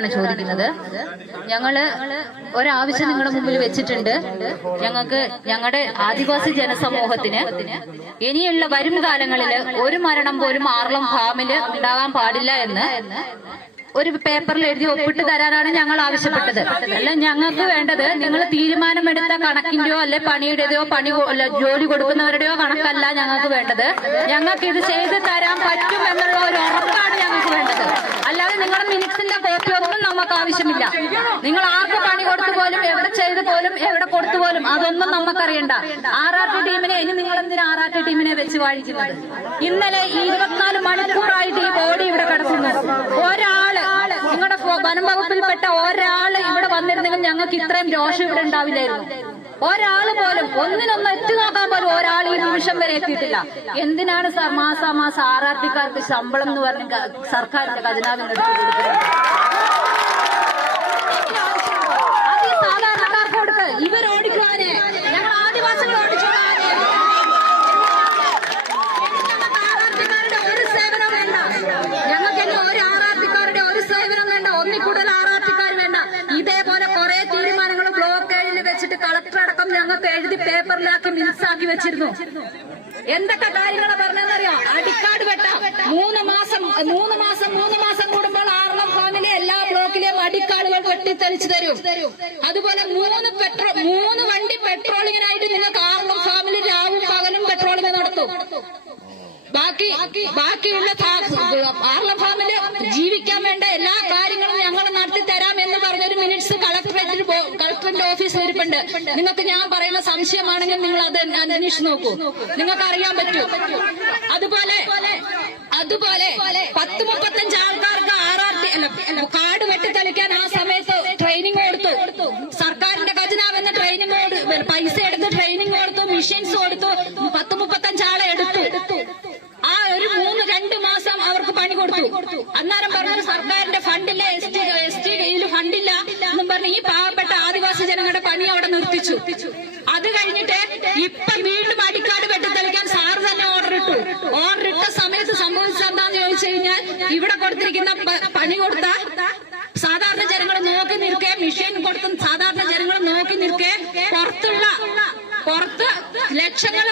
അവരോടാണ് ചോദിക്കുന്നത്. ഞങ്ങള് ഒരാവശ്യം നിങ്ങളുടെ മുമ്പിൽ വെച്ചിട്ടുണ്ട്. ഞങ്ങളുടെ ആദിവാസി ജനസമൂഹത്തിന് ഇനിയുള്ള വരും കാലങ്ങളിൽ ഒരു മരണം പോലും ആർളം ഫാമില് ഉണ്ടാകാൻ പാടില്ല എന്ന് ഒരു പേപ്പറിൽ എഴുതി ഒപ്പിട്ട് തരാനാണ് ഞങ്ങൾ ആവശ്യപ്പെട്ടത്. അല്ല, ഞങ്ങൾക്ക് വേണ്ടത് നിങ്ങൾ തീരുമാനമെടുത്ത കണക്കിന്റെയോ അല്ലെ പണിയുടേതോ ജോലി കൊടുക്കുന്നവരുടെയോ കണക്കല്ല ഞങ്ങൾക്ക് വേണ്ടത്. ഞങ്ങൾക്ക് ഇത് ചെയ്ത് തരാൻ പറ്റും എന്നുള്ള ഒരു ഉറപ്പാണ് ഞങ്ങൾക്ക് വേണ്ടത്. അല്ലാതെ നിങ്ങളുടെ മിനിറ്റ്സിന്റെ കോപ്പി ഒന്നും നമുക്ക് ആവശ്യമില്ല. നിങ്ങൾ ആർക്ക് പണി കൊടുത്തു പോലും, എവിടെ ചെയ്തു പോലും, എവിടെ കൊടുത്തു പോലും അതൊന്നും നമുക്കറിയണ്ട. RRT ടീമിനെ ഇനി നിങ്ങൾ എന്തിനാ RRT ടീമിനെ വെച്ച് വാഴിക്കുന്നത്? ഇന്നലെ 24 മണിക്കൂറായിട്ട് ഈ ബോഡി ഇവിടെ കിടക്കുന്നു. ഒരാള് നിങ്ങളുടെ വനം വകുപ്പിൽപ്പെട്ട ഒരാള് ഇവിടെ വന്നിരുന്നെങ്കിൽ ഞങ്ങൾക്ക് ഇത്രയും രോഷം ഇവിടെ ഉണ്ടാവില്ലായിരുന്നു. ഒരാള് പോലും ഒന്നിനൊന്ന് എത്തി നോക്കാൻ പോലും ഒരാൾ ഈ നിമിഷം വരെ എത്തിയിട്ടില്ല. എന്തിനാണ് സാർ മാസാമാസം RRTക്കാർക്ക് ശമ്പളം എന്ന് പറഞ്ഞ് സർക്കാരിന്റെ ഖജനാവിന് എടുത്തു കൊടുക്കുന്നത്? അത് ഈ സാധാരണക്കാർക്ക് കൊടുക്ക്. ഇവരോടിക്കുവാനെ ഞങ്ങൾ ആദിവാസികൾ ഓടിച്ചോളാം. ഒരു സേവനം വേണ്ട ഞങ്ങൾക്ക്. ഒരു RRTക്കാരുടെ ഒരു സേവനം വേണ്ട. ഒന്നിൽ കൂടുതൽ RRTക്കാർ വേണ്ട. ഇതേപോലെ കുറെ തീരുമാനങ്ങൾ ബ്ലോക്ക് ഏഴിൽ വെച്ചിട്ട് കളക്ടർ അടക്കം ഞങ്ങൾക്ക് എഴുതി പേപ്പറിലാക്കി മിനിറ്റ്സാക്കി വെച്ചിരുന്നു. എന്തൊക്കെ കാര്യങ്ങളാണ് പറഞ്ഞതെന്നറിയോ? അടിക്കാട് വെട്ട 3 മാസം കൂടുമ്പോൾ ആർളം ഫാമിലെ എല്ലാ ബ്ലോക്കിലെയും അടിക്കാടുകൾ വെട്ടിത്തെളിച്ചു തരും. അതുപോലെ 3 വണ്ടി പെട്രോളിങ്ങിനായിട്ട് നിങ്ങൾക്ക് ആർളം ഫാമിലി രാവും പകലും പെട്രോളിംഗ് നടത്തും. ബാക്കിയുള്ള ആർളം ഫാമില് ജീവിക്കാൻ വേണ്ട എല്ലാ കാര്യങ്ങളും ഞങ്ങൾ നടത്തി തരാം എന്ന് പറഞ്ഞൊരു മിനിറ്റ്സ് കളക്ടറിന്റെ ഓഫീസിൽ ഇരിപ്പുണ്ട്. നിങ്ങൾക്ക് ഞാൻ പറയുന്ന സംശയമാണെങ്കിൽ നിങ്ങൾ അത് അന്വേഷിച്ച് നോക്കൂ, നിങ്ങൾക്ക് അറിയാൻ പറ്റൂ. അതുപോലെ 10-35 ആൾക്കാർക്ക് RRT കാട് വെട്ടിത്തെളിക്കാൻ ആ സമയത്ത് ട്രെയിനിങ് കൊടുത്തു. സർക്കാരിന്റെ ഖജനാവെന്ന് ട്രെയിനിങ് പൈസ എടുത്ത് ട്രെയിനിങ് കൊടുത്തു, മെഷീൻസ് കൊടുത്തു. 10-35 ആളെ എടുത്തു. ആ ഒരു 2 മാസം അവർക്ക് പണി കൊടുത്തു. അന്നേരം പറഞ്ഞു സർക്കാരിന്റെ ഫണ്ടില്ല, ST കയ്യിൽ ഫണ്ടില്ല എന്നും പറഞ്ഞ് ഈ പാവപ്പെട്ട ആദിവാസി ജനങ്ങളുടെ പണി അവിടെ നിർത്തിച്ചു. അത് കഴിഞ്ഞിട്ട് ഇപ്പൊ വീണ്ടും അടിക്കാട് വെട്ടിത്തെളിക്കാൻ സാറ് തന്നെ ഓർഡർ ഇട്ട സമയത്ത് സംഭവിച്ചത് എന്താന്ന് ചോദിച്ചു കഴിഞ്ഞാൽ, ഇവിടെ കൊടുത്തിരിക്കുന്ന പണി കൊടുത്ത സാധാരണ ജനങ്ങൾ നോക്കി നിൽക്കെ, മെഷീൻ കൊടുത്ത സാധാരണ ജനങ്ങൾ നോക്കി നിൽക്കെ, പുറത്ത് ലക്ഷങ്ങൾ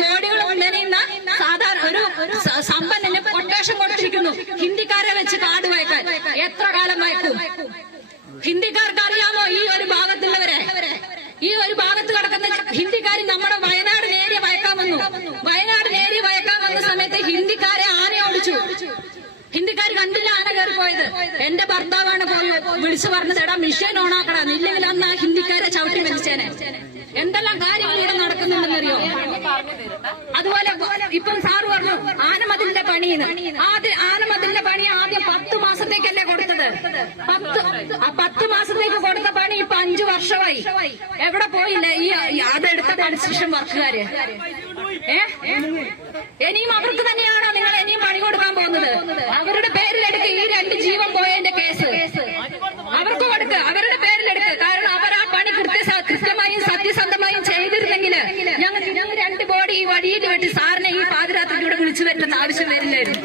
കോടികൾ ഉണ്ടെന്ന സാധാരണ ഒരു സമ്പന്നന് കൊട്ടേഷൻ കൊടുത്തിരിക്കുന്നു ഹിന്ദിക്കാരെ വെച്ച് കാട് വയ്ക്കാൻ. എത്ര കാലം വയ്ക്കും? ഹിന്ദിക്കാർക്ക് അറിയാമോ ഈ ഒരു ഭാഗത്തുള്ളവരെ? ഈ ഒരു ഭാഗത്ത് കിടക്കുന്ന ഹിന്ദിക്കാർ നമ്മുടെ വയനാട് നേരിയ വയ്ക്കാൻ വന്ന സമയത്ത് ഹിന്ദിക്കാരെ ആന ഓടിച്ചു. ഹിന്ദിക്കാർ കണ്ടില്ല ആന കയറി പോയത്. എന്റെ ഭർത്താവാണ് പോയി വിളിച്ചു പറഞ്ഞത്, എടാ മിഷീൻ ഓണാക്കണം, ഇല്ലെങ്കിൽ അന്ന് ആ ഹിന്ദിക്കാരെ ചവിട്ടി വലിച്ചേനെ. എന്തെല്ലാം കാര്യങ്ങൾ ഇവിടെ നടക്കുന്നുണ്ടെന്നറിയോ? അതുപോലെ ഇപ്പം സാറ് പറഞ്ഞു ആനമതിലിന്റെ പണിന്ന്. ആനമതിലിന്റെ പണി ആദ്യം 10 മാസത്തേക്കല്ലേ കൊടുത്തത്? 10 മാസത്തേക്ക് കൊടുത്ത പണി ഇപ്പൊ 5 വർഷമായി. എവിടെ പോയില്ലേ ഈ അതെടുത്ത കൺസ്ട്രക്ഷൻ വർക്കുകാര്? ഇനിയും അവർക്ക് തന്നെയാണോ നിങ്ങൾ ഇനിയും പണി കൊടുക്കാൻ പോകുന്നത്? അവരുടെ പേരിലെടുക്ക് ഈ 2 ജീവൻ പോയതിന്റെ കേസ് അവർക്ക് കൊടുക്ക്, അവരുടെ പേരിലെടുക്ക്. കാരണം അവർ ആ പണി കൃത്യമായും സത്യസന്ധമായും ചെയ്തിരുന്നെങ്കിൽ ഞങ്ങൾ 2 ബോഡി ഈ വഴിയിൽ വെട്ടി സാറിനെ ഈ പാതിരാത്രിക്കൂടെ വിളിച്ചു വരുന്ന ആവശ്യം വരില്ലായിരുന്നു.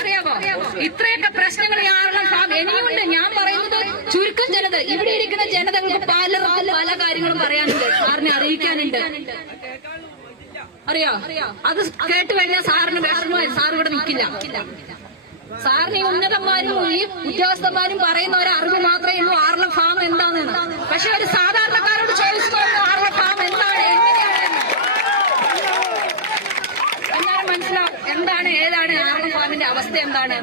അറിയാമോ? ഇത്രയൊക്കെ പ്രശ്നങ്ങൾ ഇനിയുണ്ട്. ഞാൻ പറയുന്നത് ചുരുക്കം ജനത, ഇവിടെ ഇരിക്കുന്ന ജനതകൾക്ക് പല കാര്യങ്ങളും പറയാനുണ്ട്, സാറിനെ അറിയിക്കാനുണ്ട്. അറിയോ? അത് കേട്ട് കഴിഞ്ഞാൽ സാറിന് വിഷമമായി, സാർ ഇവിടെ നിൽക്കില്ല. സാറിന് ഈ ഉന്നതന്മാരും ഈ ഉദ്യോഗസ്ഥന്മാരും പറയുന്ന ഒരു അറിവ് മാത്രമേ ഉള്ളൂ ആർളം ഫാം എന്താണെന്ന്. പക്ഷെ ഒരു സാധാരണക്കാരോട് ചോദിച്ചു ആർളം ഫാം എന്താണ്, എന്നാലും മനസ്സിലാവും എന്താണ് ഏതാണ് ആർളം ഫാമിന്റെ അവസ്ഥ എന്താണ്.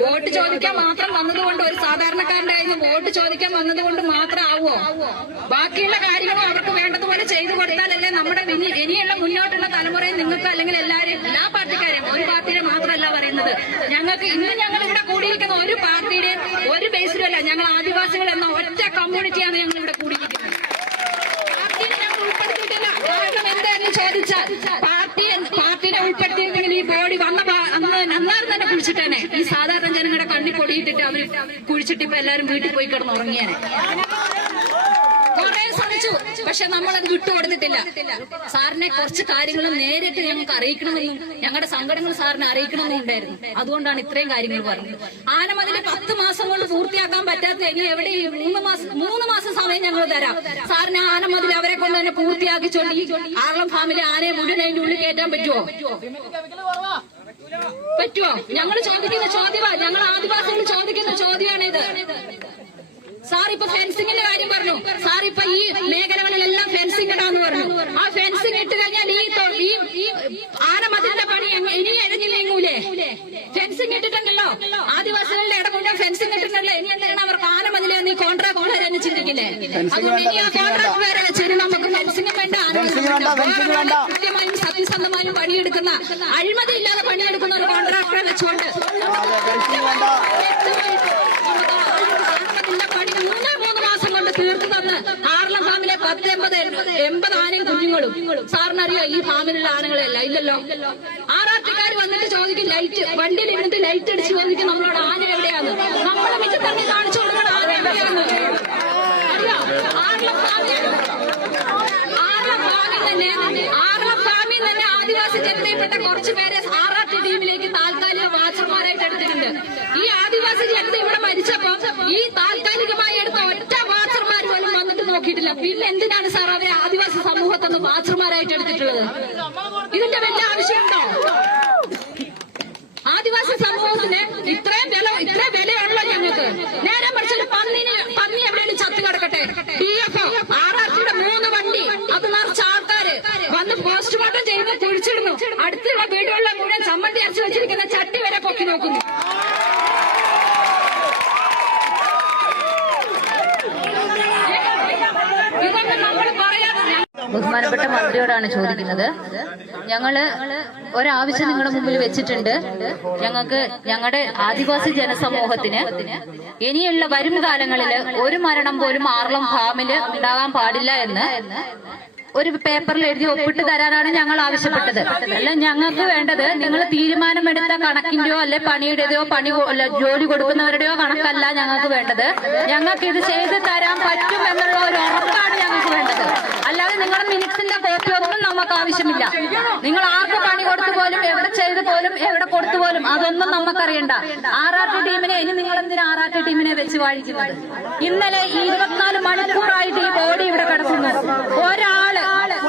വോട്ട് ചോദിക്കാൻ മാത്രം വന്നതുകൊണ്ട്, ഒരു സാധാരണക്കാരന്റെ കയ്യിൽ നിന്ന് വോട്ട് ചോദിക്കാൻ വന്നതുകൊണ്ട് മാത്രം ആവുമോ? ബാക്കിയുള്ള കാര്യങ്ങളും അവർക്ക് വേണ്ടതുപോലെ ചെയ്തു കൊടുത്താലല്ലേ നമ്മുടെ ഇനിയുള്ള മുന്നോട്ടുള്ള തലമുറയിൽ നിങ്ങൾക്ക്, അല്ലെങ്കിൽ എല്ലാ പാർട്ടിക്കാരെയും, ഒരു പാർട്ടിയെ മാത്രമല്ല പറയുന്നത്. ഞങ്ങൾക്ക് ഞങ്ങൾ ഇവിടെ കൂടിയിരിക്കുന്ന ഒരു പാർട്ടിയുടെയും ഒരു ബേസിലും അല്ല. ഞങ്ങൾ ആദിവാസികൾ എന്ന ഒറ്റ കമ്മ്യൂണിറ്റിയാണ് ഞങ്ങൾ ഇവിടെ കൂടിയിരിക്കുന്നത്. പാർട്ടിയെ ഞങ്ങൾ ഉൾപ്പെടുത്തിയിട്ടില്ല. കാരണം എന്താണെന്ന് ചോദിച്ചാൽ പാർട്ടിനെ ഉൾപ്പെടുത്തിയിരുന്നെങ്കിൽ ഈ ബോഡി അന്നേരം തന്നെ കുഴിച്ചിട്ടേനെ. ഈ സാധാരണ ജനങ്ങളുടെ കണ്ണി പൊടിയിട്ടിട്ട് അവര് കുഴിച്ചിട്ട് ഇപ്പൊ എല്ലാരും വീട്ടിൽ പോയി കിടന്നുറങ്ങിയേനെ. കുറെ ശ്രമിച്ചു, പക്ഷെ നമ്മളത് വിട്ടുകൊടുത്തിട്ടില്ല. സാറിനെ കുറച്ച് കാര്യങ്ങൾ നേരിട്ട് ഞങ്ങൾക്ക് അറിയിക്കണമെന്നും ഞങ്ങളുടെ സങ്കടങ്ങൾ സാറിനെ അറിയിക്കണമെന്നും ഉണ്ടായിരുന്നു. അതുകൊണ്ടാണ് ഇത്രയും കാര്യങ്ങൾ പറഞ്ഞത്. ആനമതിൽ 10 മാസം കൊണ്ട് പൂർത്തിയാക്കാൻ പറ്റാത്ത ഇനി എവിടെ 3 മാസം സമയം ഞങ്ങൾ തരാം. സാറിന് ആനമതിൽ അവരെ കൊണ്ട് തന്നെ പൂർത്തിയാക്കിച്ചോണ്ട് ഈ ആർളം ഫാമിലെ ആനയെ മുഴുവൻ അതിന്റെ ഉള്ളിൽ കയറ്റാൻ പറ്റുമോ? ഞങ്ങൾ ചോദിക്കുന്ന ചോദ്യമാണ്, ഞങ്ങൾ ആദിവാസികൾ ചോദിക്കുന്ന ചോദ്യമാണിത്. സാർ ഇപ്പൊ ഫെൻസിങ്ങിന്റെ കാര്യം പറഞ്ഞു. സാർ ഇപ്പൊ ഈ മേഖലകളിലെല്ലാം ഫെൻസിങ് ഇടാന്ന് പറഞ്ഞു. ആ ഫെൻസിങ് ഇട്ട് കഴിഞ്ഞാൽ ഈ ആനമതിലിന്റെ പണി ഇനി എഴുതില്ലെങ്ങൂലേ? ഫെൻസിങ് ഇട്ടിട്ടുണ്ടല്ലോ, ആദിവാസികളുടെ ഇടമുണ്ടാൻ ഫെൻസിങ് ഇട്ടിട്ടുണ്ടല്ലോ. ഇനി എന്താണ് അവർക്ക് ആനമതിലെ നീ കോൺട്രാക്ട് എന്ന് ചിന്തിക്കില്ലേ? അതുകൊണ്ട് ഇനി ആ കോൺട്രാക്ട് വരെ വെച്ചിട്ട് നമുക്ക് ഫെൻസിങ് വേണ്ട, കൃത്യമായും സത്യസന്ധമായും പണിയെടുക്കുന്ന, അഴിമതി ഇല്ലാതെ പണിയെടുക്കുന്ന ഒരു കോൺട്രാക്ടറെ വെച്ചുകൊണ്ട് പണി 3 മാസം കൊണ്ട് തീർത്തു തന്ന് ആർളം ഫാമിലെ 80 ആനയും കുഞ്ഞുങ്ങളും. സാറിനറിയോ ഈ ഫാമിലുള്ള ആനകളെയല്ല? ഇല്ലല്ലോ. ആറാട്ടുകാർ വന്നിട്ട് ചോദിക്കും, ലൈറ്റ് വണ്ടിയിൽ ഇരുന്നിട്ട് ലൈറ്റ് അടിച്ച് ചോദിക്കും നമ്മളോട് ആന എവിടെയാണ്. നമ്മളെ മിച്ചം തന്നെ കാണിച്ചു കൊടുക്കണം ആന എവിടെയാണ്. അറിയോ? ആർളം ഫാമിൽ തന്നെ ആദിവാസി ജനതയിൽപ്പെട്ട കുറച്ചു പേരെ ആറാട്ട് ടീമിലേക്ക് താൽക്കാലിക വാച്ചർമാരായിട്ട് എടുത്തിട്ടുണ്ട്. ഈ ആദിവാസി ജനത ഇവിടെ മരിച്ചപ്പോ ഈ താൽക്കാലികമായി എടുത്ത ഒറ്റ വാച്ചർമാർ പോലും വന്നിട്ട് നോക്കിയിട്ടില്ല. പിന്നെ എന്തിനാണ് സാർ അവരെ ആദിവാസി സമൂഹത്തൊന്ന് വാച്ചർമാരായിട്ട് എടുത്തിട്ടുള്ളത്? ഇതിന്റെ വല്ല ആവശ്യമുണ്ടോ? ആദിവാസി സമൂഹത്തിന് ഇത്രയും വിലയുള്ളൂ ഞങ്ങൾക്ക്. നേരെ മറിച്ചൊരു പന്നി എവിടെയാണ് ചത്തു കിടക്കട്ടെ, DFO ആറാട്ടിയുടെ 3 വണ്ടി അത് നിറച്ച ആൾക്കാര് വന്ന് പോസ്റ്റ്മോർട്ടം ചെയ്ത് കുഴിച്ചിടുന്നു. അടുത്തുള്ള വീടുകളിലെ മുഴുവൻ ചമ്മന്തി അരച്ചു വെച്ചിരിക്കുന്ന ചട്ടി വരെ പൊക്കി നോക്കുന്നു. ഇതൊന്നും നമ്മൾ പറയാതെ ബഹുമാനപ്പെട്ട മന്ത്രിയോടാണ് ചോദിക്കുന്നത്. ഞങ്ങള് ഒരാവശ്യം നിങ്ങളുടെ മുമ്പിൽ വെച്ചിട്ടുണ്ട്. ഞങ്ങൾക്ക് ഞങ്ങളുടെ ആദിവാസി ജനസമൂഹത്തിന് ഇനിയുള്ള വരും കാലങ്ങളിൽ ഒരു മരണം പോലും ആർളം ഫാമില് ഉണ്ടാകാൻ പാടില്ല എന്ന് ഒരു പേപ്പറിൽ എഴുതി ഒപ്പിട്ട് തരാനാണ് ഞങ്ങൾ ആവശ്യപ്പെട്ടത്. അല്ല, ഞങ്ങൾക്ക് വേണ്ടത് നിങ്ങൾ തീരുമാനമെടുത്ത കണക്കിന്റെയോ അല്ലെ പണിയുടേതോ ജോലി കൊടുക്കുന്നവരുടെയോ കണക്കല്ല ഞങ്ങൾക്ക് വേണ്ടത്. ഞങ്ങൾക്ക് ഇത് ചെയ്ത് തരാൻ പറ്റും എന്നുള്ള ഒരു ഉറപ്പാണ് ഞങ്ങൾക്ക് വേണ്ടത്. അല്ലാതെ നിങ്ങളുടെ മിനിറ്റ്സിന്റെ കോപ്പി ഒന്നും നമുക്ക് ആവശ്യമില്ല. നിങ്ങൾ ആർക്ക് പണി കൊടുത്തു പോലും, എവിടെ ചെയ്തു പോലും, എവിടെ കൊടുത്തു പോലും അതൊന്നും നമുക്കറിയണ്ട. ആറാട്ട് ടീമിനെ ഇനി നിങ്ങൾ എന്തിനാ ആറാട്ട് ടീമിനെ വെച്ച് വാഴിക്കുന്നത്? ഇന്നലെ 24 മണിക്കൂറായിട്ട് ഈ ബോഡി ഇവിടെ കിടക്കുന്നു.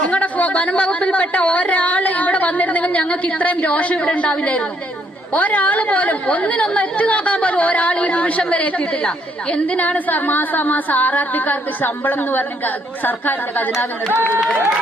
നിങ്ങളുടെ വനം വകുപ്പിൽപ്പെട്ട ഒരാള് ഇവിടെ വന്നിരുന്നെങ്കിൽ ഞങ്ങൾക്ക് ഇത്രയും രോഷം ഇവിടെ ഉണ്ടാവില്ലായിരുന്നു. ഒരാള് പോലും ഒന്നിനൊന്ന് എത്തി നോക്കാൻ പോലും ഒരാൾ ഈ നിമിഷം വരെ എത്തിയിട്ടില്ല. എന്തിനാണ് സാർ മാസാമാസം ആറാട്ടിക്കാർക്ക് ശമ്പളം എന്ന് പറഞ്ഞ് സർക്കാരിന്റെ ഖജനാവിന് എടുത്തു കൊടുക്കുന്നത്?